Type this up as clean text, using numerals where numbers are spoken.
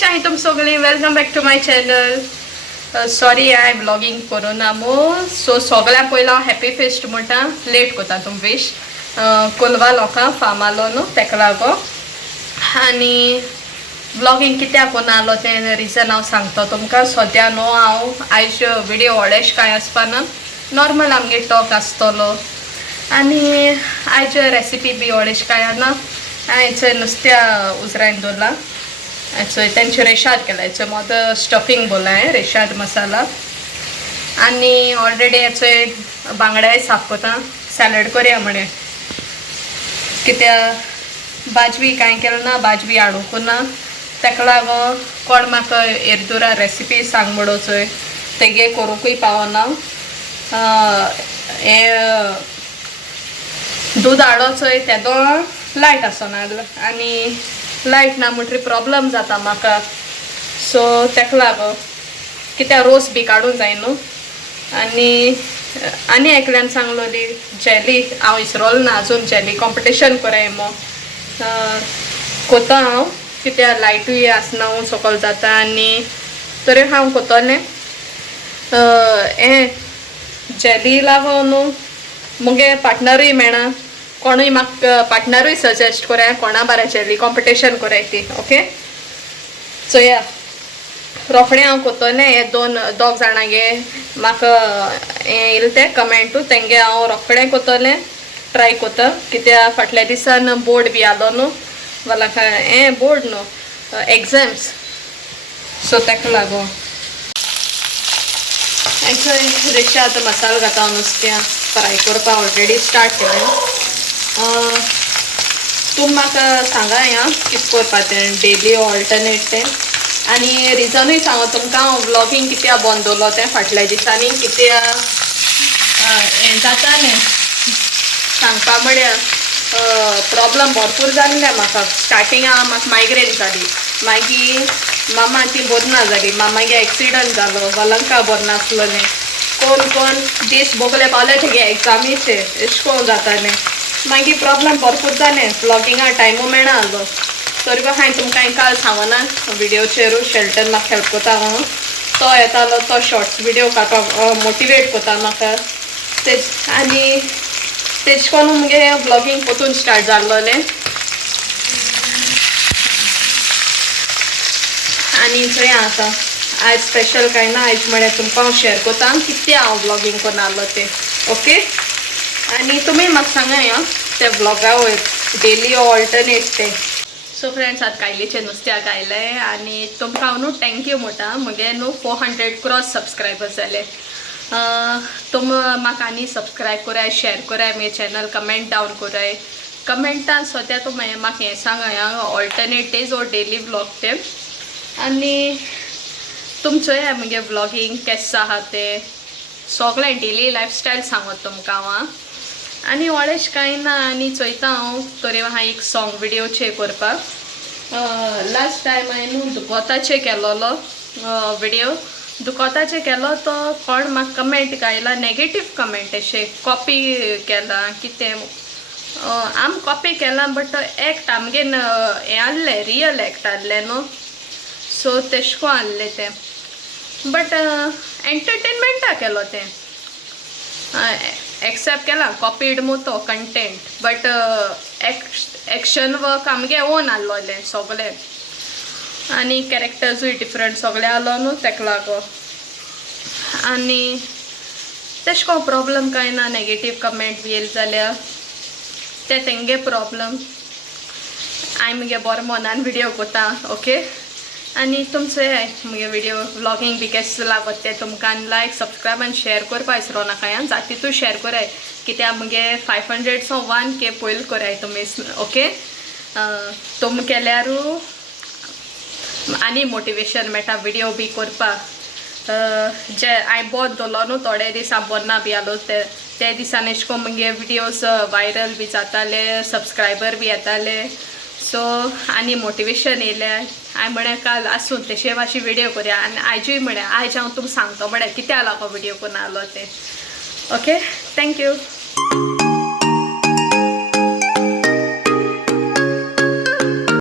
कशें आहाय तुम सगळीं? Welcome back to my channel. Sorry हांवें ब्लॉगिंग करूना मो, सो सगळ्यां पयलो हॅपी फेस्ट म्हणटा लेट कोता तुम विश. कोलवा लोकां फार्म आलो न्हू तेका लागो. आनी ब्लॉगिंग कित्याक कोन्ना तें रिजन हांव सांगता तुमकां. सद्या न्हू हांव आयज व्हिडिओ व्हडेश कांय आसपाना, नॉर्मल आमगे टॉक आसतलो. आनी आयज रेसिपी बी व्हडेश कांय ना. हांवें नुस्त्या उजरायन दवरला. तेंचे रेशाद केला, हेचो मोद स्टफिंग बोला है, रेशाद मसाला. आनी ऑलरेडी हेचो बांगड्याय साफ कोता, सॅलड करया म्हणे. कित्या भाजवी कांय केलें ना, भाजवी हाडूंक ना. तेका लागोन कोण म्हाका एरदुरा रेसिपी सांग म्हणो चोय तेगे करूंकूय पावना. हें दूद हाडो चोय तेदो लायट आसना आनी लायट ना म्हणटरी प्रॉब्लम जाता म्हाका. सो तेका लागो कित्याक रोस बी काडूंक जाय न्हू. आनी एकल्यान सांगलोली जेली, हांव इसरोल ना आजून जेली कॉम्पिटिशन कोराय मो. कोता हांव कित्याक लायटूय आसना सकयल जाता. आनी तरी हांव कोतोलें हें जेली लागो न्हू. मुगे पार्टनरूय मेळना, कोणूय म्हाका पार्टनरूय सजेस्ट कोराय कोणा बारा जेली कॉम्पिटिशन कोराय ती. ओके, सो या रोखडें हांव कोतोलें. हे दोग जाणांगे म्हाका हें येयलें तें कमेंटू, तेंगे हांव रोखडें कोतोलें ट्राय कोता. कित्याक फाटल्या दिसान बोर्ड बी आलो न्हू, वाला हें बोर्ड न्हू एग्जाम्स. सो तेका लागो रेशाद मसालो घाता नुस्त्या फ्राय करपा ऑलरेडी स्टार्ट केलें. तुम म्हाका सांगा या कितें करपा तें डेली ऑल्टरनेट तें. आनी रिजनूय सांगो तुमकां हांव व्लॉगिंग कित्याक बंद दवरलो तें फाटल्या दिसांनी. कित्याक हें जातालें सांगपा म्हळ्यार प्रॉब्लम भरपूर जाल्ले म्हाका. स्टार्टिंगां म्हाका मायग्रेन जाली, मागीर मामा ती बरी जाली, मामागे एक्सिडंट जालो, वलंका बरो नासलोलें. कोण दीस बोगले पावले तेगे एग्जामीचे एशें कोन्न जातालें. मागीर प्रॉब्लम भरपूर जालें, व्लॉगिंगाक टायमू मेळना आसलो. तरी हांवें तुमकां काल सांगना व्हिडिओचेरू शेल्टन म्हाका हेल्प कोता म्हणून. तो येतालो, तो शॉर्ट्स व्हिडिओ काडपाक मोटिवेट कोता म्हाका. आनी तेज कोन्न मुगे व्लॉगिंग पोतून स्टार्ट जाल्लोलें. आनी चोय आतां आयज स्पेशल कांय ना. आयज म्हळ्यार तुमकां हांव शेअर कोता कित्याक हांव व्लॉगिंग कोन्न आहलो तें. ओके, आनी तुमी म्हाका सांगा या ते व्लॉगा वयर डेली ऑल्टरनेट ते. सो फ्रेंड्स, आतां कायलीचें नुस्त्याक आयलें आनी तुमकां हांव न्हू थँक्यू म्हणटा. म्हगे न्हू 400 क्रॉस सबस्क्रायबर्स जाले. तुम म्हाका आनी सबस्क्रायब कोराय, शेअर कोराय म्हगे चॅनल, कमेंट डावन कोराय. कमेंटान सद्या तुम म्हाका हें सांगा या ऑल्टरनेट डेज ओ डेली व्लॉग ते. आनी तुमचो हे म्हगे व्लॉगिंग केस आहा तें सगळें डेली लायफस्टायल सांगत तुमकां हांव. आनी व्हडेश कांय ना. आनी चोयता हांव तरी हांव एक सॉंग व्हिडिओचे करपाक. लास्ट टायम हांवें न्हू दुकोताचे केलोलो व्हिडिओ. दुकोताचे केलो तो कोण म्हाका कमेंट घायला, नेगेटीव कमेंट अशें कॉपी केला कितें. आम कॉपी केला बट एक्ट आमगेन हें आहलें रियल एक्ट आहलें न्हू. सो तेश को आहलें तें, बट एंटरटेनमेंटा केलो तें. एक्सेप्ट केला कॉपीड मू तो कंटेंट, बट एक्शन वर्क आमगे ओन आहलोलें सगळें. आनी कॅरेक्टर्सूय डिफरंट सगळें आहलो न्हू तेका लागो. आनी तेश को प्रॉब्लम कांय ना. नेगेटीव कमेंट बी येयले जाल्यार ते तेंगे प्रॉब्लम. हांवें मुगे बरो मनान व्हिडिओ कोता. ओके, आनी तुमचो मुगे व्हिडिओ व्लॉगिंग बी केस लागत ते तुमकां लायक, सबस्क्रायब आनी शेअर करपा विसरो नाका. जाती तूं शेअर कोराय कित्याक मुगे 500 1K पयलीं कोराय तुमी. ओके, तुम केल्यारू आनी मोटिवेशन मेळटा व्हिडिओ बी करपाक. जे हांवें बंद दवरलो न्हू थोडे दीस हांव बरना बी आलो ते दिसान एशें कोन्न मुगे व्हिडिओज वायरल बी जाताले, सबस्क्रायबर बी येताले. सो आनी मोटिवेशन येयलें. हांवें म्हळें काल आसून तेशे भाशेन व्हिडिओ करया. आनी आयजूय म्हळें आयज हांव तुमकां सांगता म्हळ्यार कित्याक लागो व्हिडिओ कोन्न आहलो तें. Okay, thank you.